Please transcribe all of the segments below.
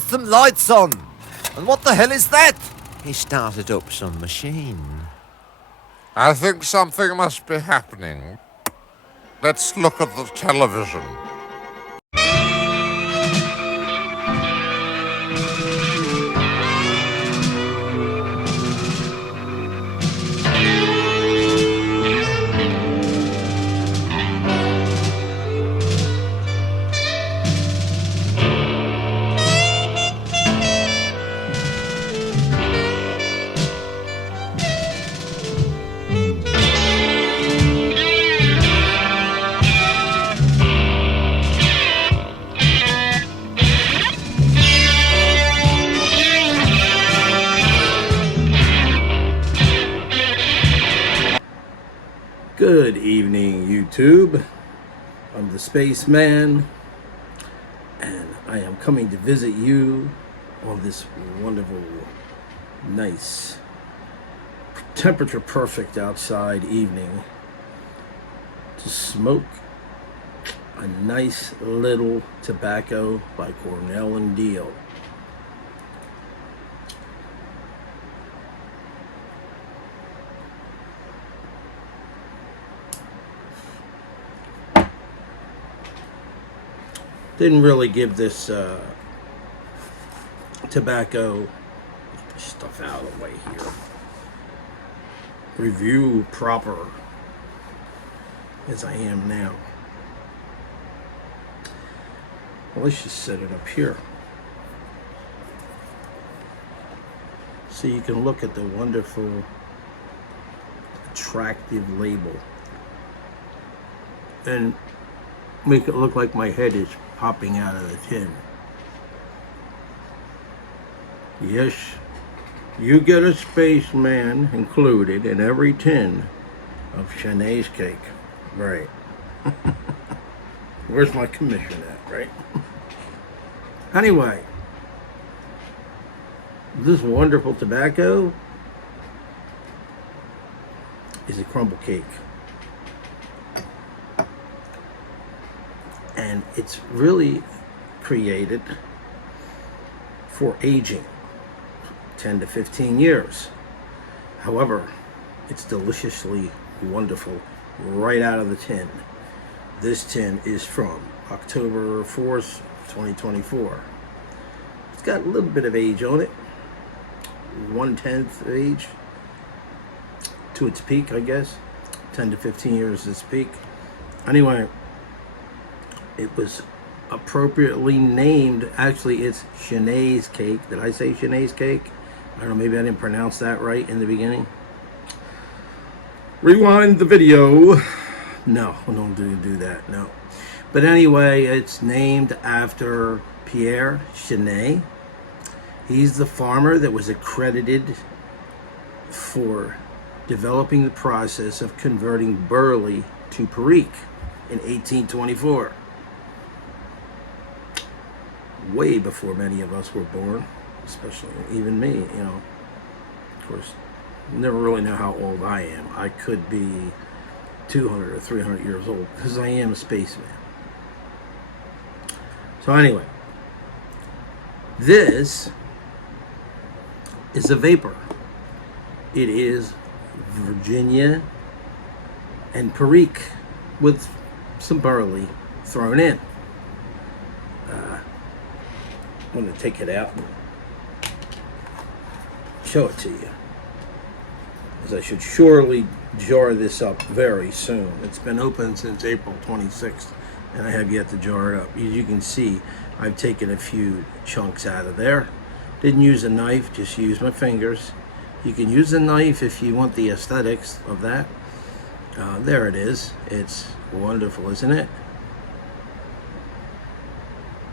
get some lights on. And what the hell is that? He started up some machine. I think something must be happening. Let's look at the television. Good evening, YouTube. I'm the Spaceman, and I am coming to visit you on this wonderful, nice, temperature perfect outside evening to smoke a nice little tobacco by Cornell and Diehl. Didn't really give this tobacco stuff out of the way here. Review proper as I am now. Well, let's just set it up here so you can look at the wonderful, attractive label and make it look like my head is popping out of the tin. Yes, you get a spaceman included in every tin of Chenet'S cake. Right. Where's my commission at, right? Anyway, this wonderful tobacco is a crumble cake. And it's really created for aging, 10 to 15 years. However, it's deliciously wonderful right out of the tin. This tin is from October 4th, 2024. It's got a little bit of age on it, 1/10 age to its peak, I guess. 10 to 15 years its peak. Anyway, it was appropriately named. Actually, it's Chenet'S cake. Did I say Chenet'S cake? I don't know, maybe I didn't pronounce that right in the beginning. Rewind the video. No, we don't do that, no. But anyway, it's named after Pierre Chenet. He's the farmer that was accredited for developing the process of converting burley to perique in 1824. Way before many of us were born, especially even me, you know. Of course, never really know how old I am. I could be 200 or 300 years old because I am a spaceman. So anyway, this is a vapor. It is Virginia and perique with some barley thrown in. I'm going to take it out and show it to you, as I should surely jar this up very soon. It's been open since April 26th, and I have yet to jar it up. As you can see, I've taken a few chunks out of there. Didn't use a knife, just used my fingers. You can use a knife if you want the aesthetics of that. There it is. It's wonderful, isn't it?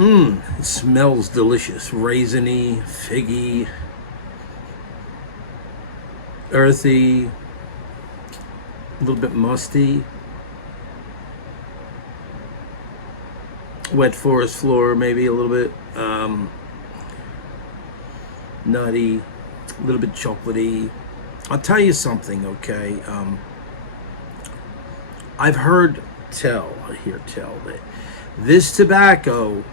It smells delicious. Raisiny, figgy, earthy, a little bit musty. Wet forest floor, maybe a little bit nutty, a little bit chocolatey. I'll tell you something, okay? I've heard tell that this tobacco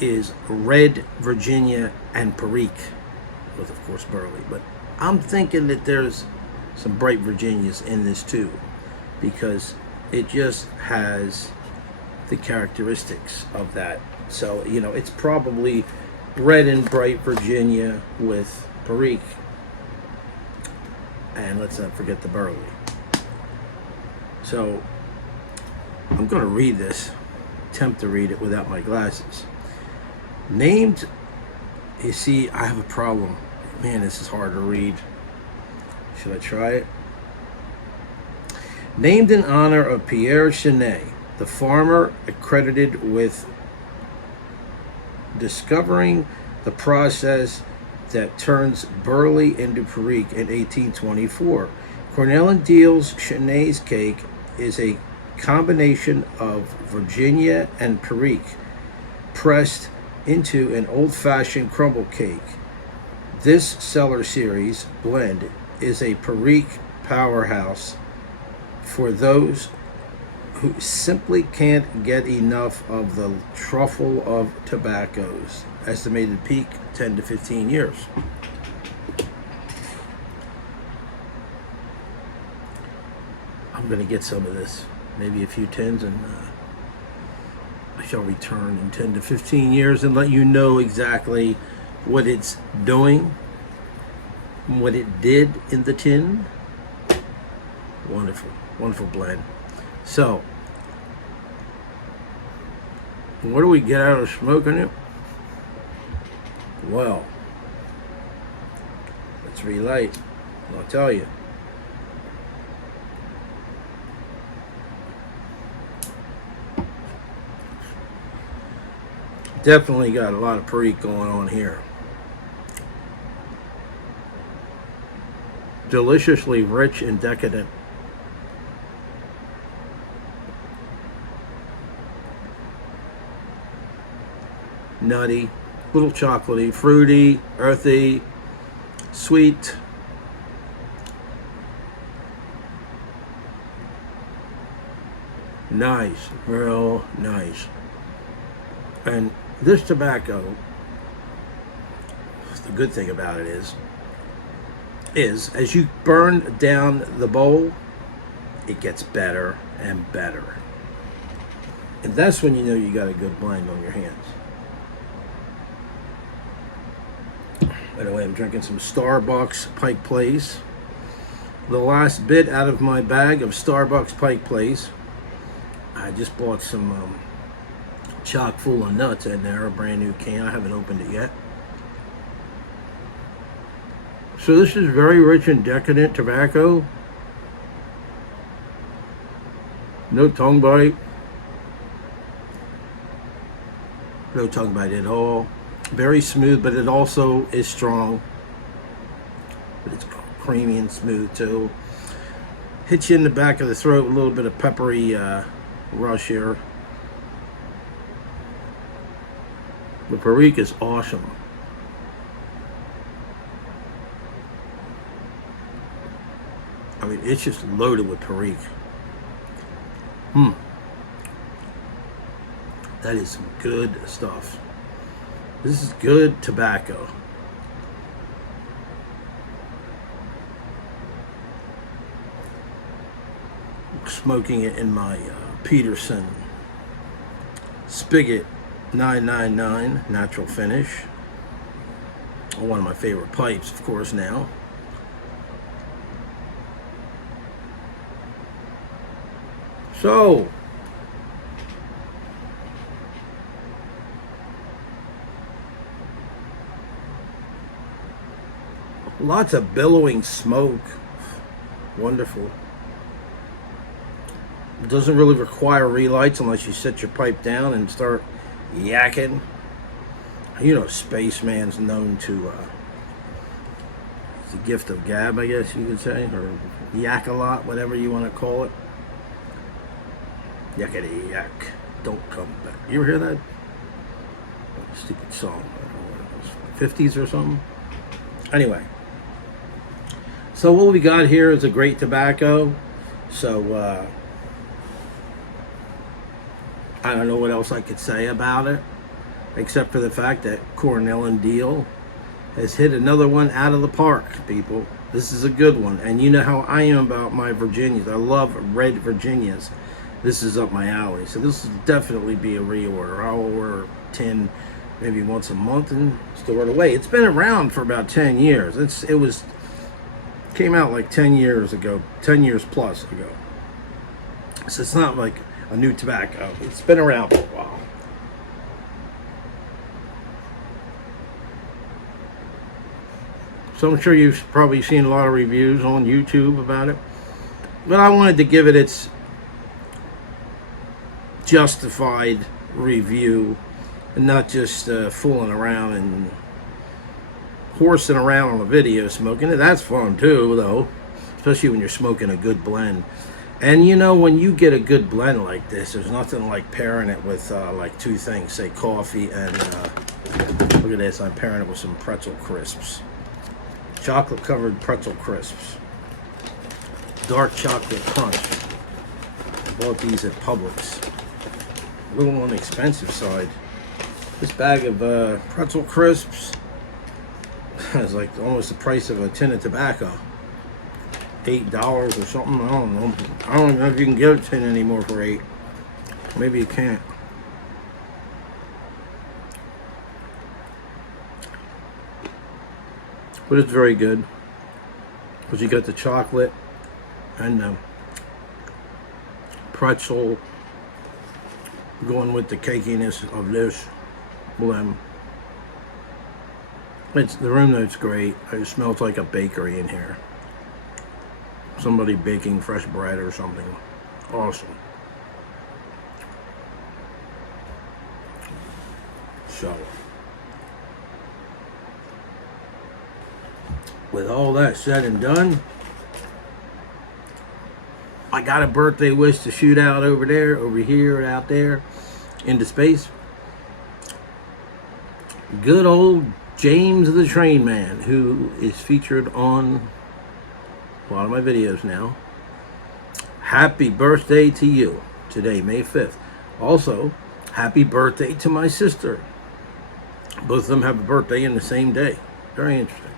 is Red Virginia and Perique, with of course Burley. But I'm thinking that there's some bright Virginias in this too, because it just has the characteristics of that. So, you know, it's probably red and bright Virginia with Perique. And let's not forget the Burley. So, I'm going to read this, attempt to read it without my glasses. Named, you see, I have a problem. Man, this is hard to read. Should I try it? Named in honor of Diehl Chenet'S, the farmer accredited with discovering the process that turns Burley into Perique in 1824. Cornell and Diehl Chenet'S cake is a combination of Virginia and Perique pressed into an old-fashioned crumble cake. This cellar series blend is a Perique powerhouse for those who simply can't get enough of the truffle of tobaccos. Estimated peak 10 to 15 years. I'm going to get some of this, maybe a few tins, and I shall return in 10 to 15 years and let you know exactly what it's doing, what it did in the tin. Wonderful, wonderful blend. So, what do we get out of smoking it? Well, let's relight, and I'll tell you. Definitely got a lot of Perique going on here. Deliciously rich and decadent. Nutty, little chocolatey, fruity, earthy, sweet. Nice, real nice. And this tobacco, the good thing about it is as you burn down the bowl, it gets better and better. And that's when you know you got a good blend on your hands. By the way, I'm drinking some Starbucks Pike Place. The last bit out of my bag of Starbucks Pike Place. I just bought some chock full of nuts in there, a brand new can. I haven't opened it yet. So this is very rich and decadent tobacco. No tongue bite. No tongue bite at all. Very smooth, but it also is strong. But it's creamy and smooth too. Hits you in the back of the throat, a little bit of peppery rush here. The Perique is awesome. I mean, it's just loaded with Perique. That is some good stuff. This is good tobacco. Smoking it in my Peterson Spigot 999 natural finish. One of my favorite pipes, of course, now. So, lots of billowing smoke. Wonderful. It doesn't really require relights unless you set your pipe down and start yakking. You know, Spaceman's known to, it's a gift of gab, I guess you could say, or yak a lot, whatever you want to call it. Yakety yak, don't come back. You ever hear that? Stupid song. I don't know what it was, 50s or something. Anyway, so what we got here is a great tobacco. So I don't know what else I could say about it. except for the fact that Cornell and Diehl has hit another one out of the park, people. This is a good one. And you know how I am about my Virginias. I love red Virginias. This is up my alley. So this will definitely be a reorder. I'll order 10 maybe once a month and store it away. It's been around for about 10 years. Came out like 10 years ago, 10 years plus ago. So it's not like a new tobacco. It's been around for a while. So I'm sure you've probably seen a lot of reviews on YouTube about it. But I wanted to give it its justified review and not just fooling around and horsing around on a video smoking it. That's fun too, though, especially when you're smoking a good blend. And you know, when you get a good blend like this, there's nothing like pairing it with like two things, say coffee and look at this, I'm pairing it with some pretzel crisps. Chocolate covered pretzel crisps. Dark chocolate crunch. I bought these at Publix. A little on the expensive side. This bag of pretzel crisps is like almost the price of a tin of tobacco. $8 or something. I don't know. I don't know if you can get a tin anymore for $8. Maybe you can't. But it's very good because you got the chocolate and the pretzel going with the cakiness of this blend. The room note's great. It smells like a bakery in here. Somebody baking fresh bread or something. Awesome. So, with all that said and done, I got a birthday wish to shoot out over there, over here, and out there into space. Good old James the Train Man, who is featured on a lot of my videos now. Happy birthday to you today, May 5th. Also, happy birthday to my sister. Both of them have a birthday in the same day. Very interesting.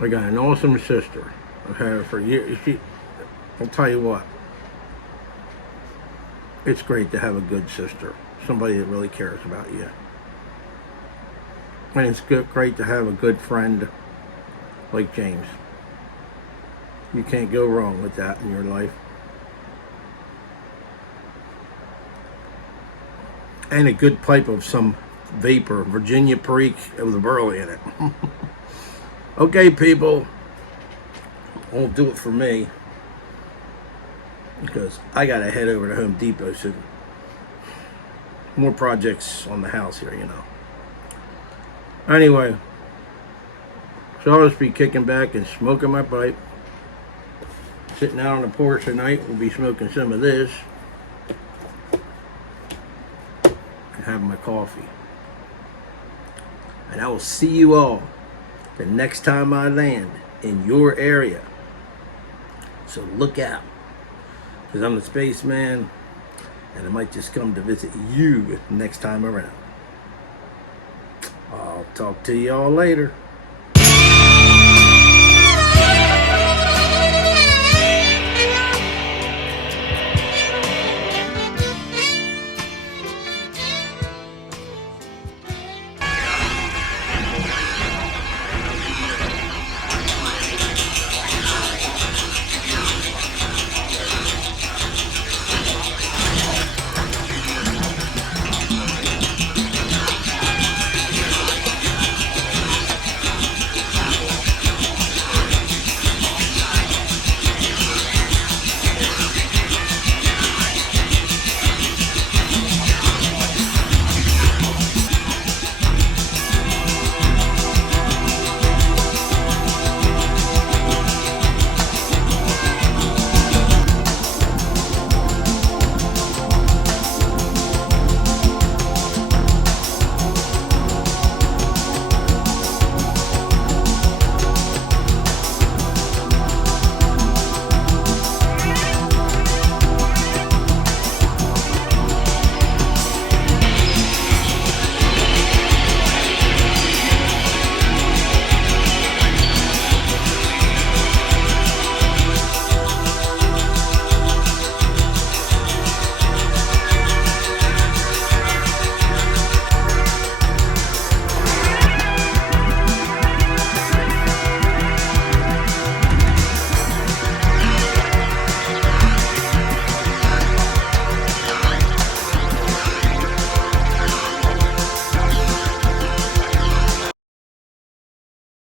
I got an awesome sister. I've had her for years. I'll tell you what. It's great to have a good sister. Somebody that really cares about you. And it's great to have a good friend like James. You can't go wrong with that in your life. And a good pipe of some vapor, Virginia Perique with a burley in it. Okay, people, won't do it for me because I gotta head over to Home Depot soon. More projects on the house here, you know. Anyway, so I'll just be kicking back and smoking my pipe. Sitting out on the porch tonight, we'll be smoking some of this and having my coffee. And I will see you all the next time I land in your area. So look out, because I'm the spaceman and I might just come to visit you next time around. I'll talk to y'all later.